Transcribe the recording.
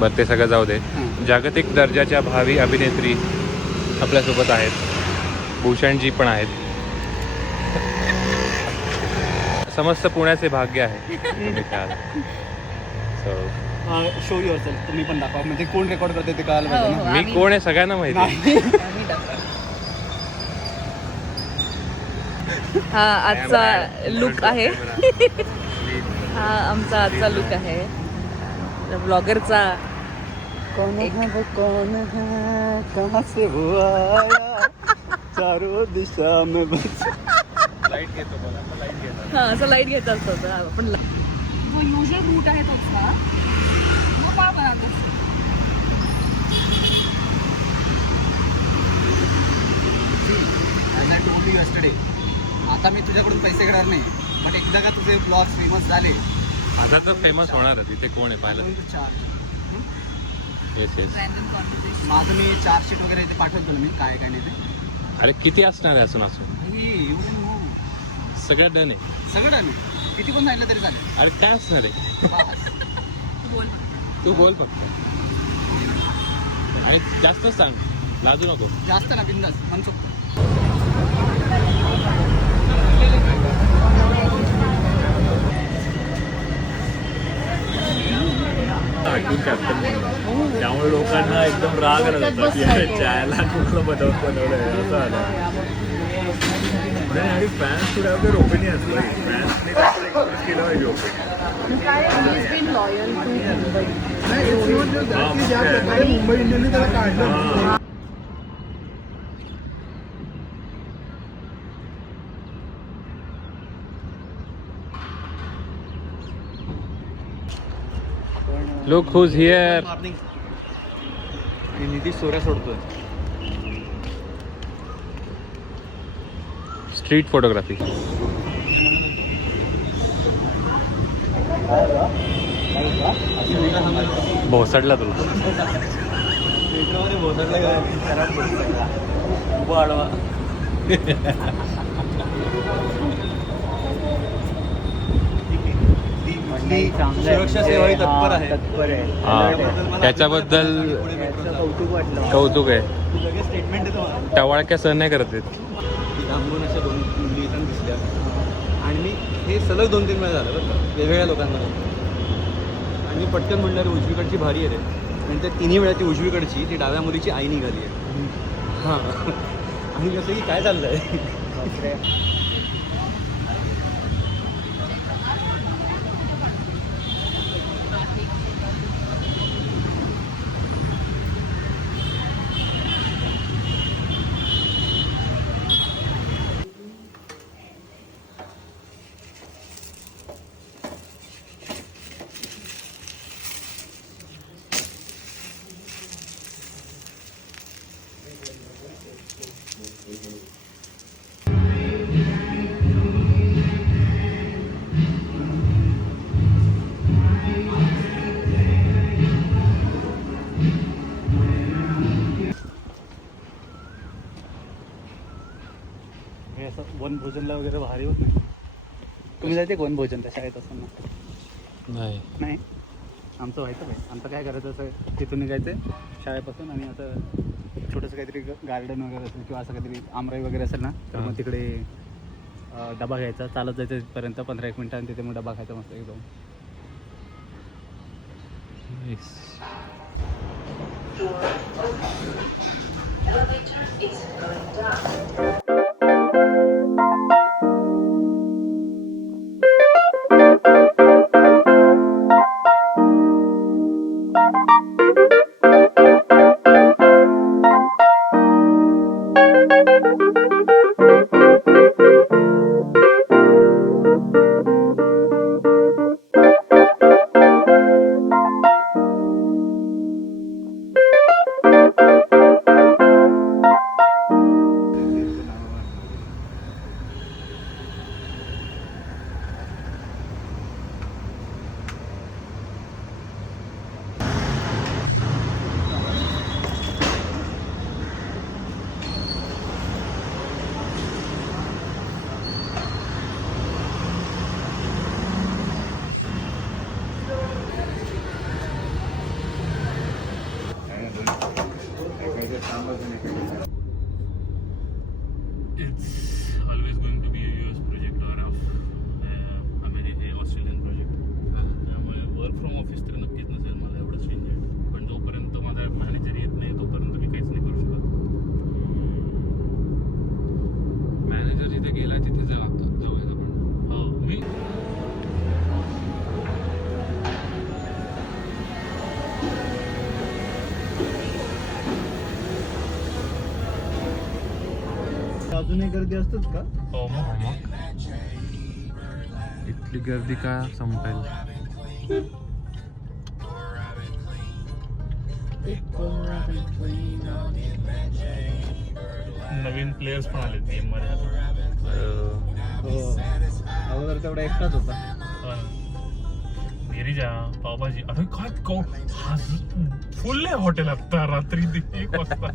बरं ते सगळं जाऊ दे. जागतिक दर्जाच्या भावी अभिनेत्री आपल्यासोबत आहेत. भूषणजी पण आहेत. समस्त पुण्याचे भाग्य आहे. Show your self. तुम्ही पण दाखवा, म्हणजे कोण रेकॉर्ड करते ते कळायला पाहिजे ना. मी कोण आहे सगळ्यांना माहिती आहे. हा आजचा लुक आहे. हा आमचा आजचा लुक आहे ब्लॉगरचा. कौन है वो कौन है, कहाँ से वो आया, चारों दिशा में बस. लाईट घेतो मला, लाईट घेतो. हा असं लाईट घेत असतो आपण. जो युजल रूट आहे तोचा मग का बनवतो. यस्टरडे आता मी तुझ्याकडून पैसे घेणार नाही, पण एकदा का तुझे ब्लॉग फेमस झाले आता तर फेमस होणार आहे. तिथे कोण आहे पाहिलं. Yes yes. माझं मी 4 शीट वगैरे इथे पाठवतो मी, काय काय नाही ते. अरे किती असणार आहे असून असून. सगळ्यात डन आहे. सगळं आम्ही किती पण सांगितलं तरी चालेल. अरे काय असणार आहे. तू बोल फक्त आणि जास्त सांग, लाजू नको. जास्त ना, बिंदास म्हणू शकतो. त्यामुळे लोकांना एकदम राग आला जातात की चायला कुठलं बनवलंय असं आलं. आणि फॅन्स थोड्या वगैरे ओपिनियन्स फॅन्सने एक्सप्रेस केलं पाहिजे मुंबई इंडियनने त्याला काढलं. Look who's here. आणि नितीश सोऱ्या सोडतोय. Street photography. भोसडला तुला. सुरक्षा सेवा ही तत्पर आहे. हा त्याच्याबद्दल कौतुक आहे. स्टेटमेंट देतो टवाळक्या सहन नाही करत आहेत. लांबून अशा 2 मुली इथून दिसल्या आणि मी हे सलग 2-3 वेळा झालं बरं का, वेगवेगळ्या लोकांमध्ये. आणि मी पटकन म्हणलं रे उजवीकडची भारी आहे रे. आणि त्या 3 वेळा ती उजवीकडची ती डाव्या मुलीची आई निघाली आहे. हां आणि कसं की काय चाललं आहे. हे असं वनभोजनला वगैरे भारी होत नाही. तुम्ही जायचे वनभोजनला शाळेत असताना. नाही आमचं व्हायचं काय. आमचं काय करायचं, असं तिथून निघायचं शाळेपासून आणि असं छोटंसं काहीतरी गार्डन वगैरे असेल किंवा असं काहीतरी आमराई वगैरे असेल ना, तर मग तिकडे डबा घ्यायचा, चालत जायचं तिथपर्यंत 15-1 मिनिटं आणि तिथे मग डबा खायचा मस्त एकदम. It's always going to be a US project or Australian project. त्यामुळे वर्क फ्रॉम ऑफिस तर नक्कीच नसेल मला एवढं स्विंग आहे. पण जोपर्यंत माझा मॅनेजर येत नाही तोपर्यंत मी काहीच नाही करू शकत. मॅनेजर जिथे गेला तिथे जाऊया आपण. हो मी अजूनही गर्दी असतोच का? हो मग इथली गर्दी का संपेल. नवीन प्लेयर्स पण आले गेम मध्ये आता. हो अगोदर तेवढा एकटाच होता. गिरिजा पावभाजी अरे काय फुल आहे हॉटेल आता रात्री 1 वाजता.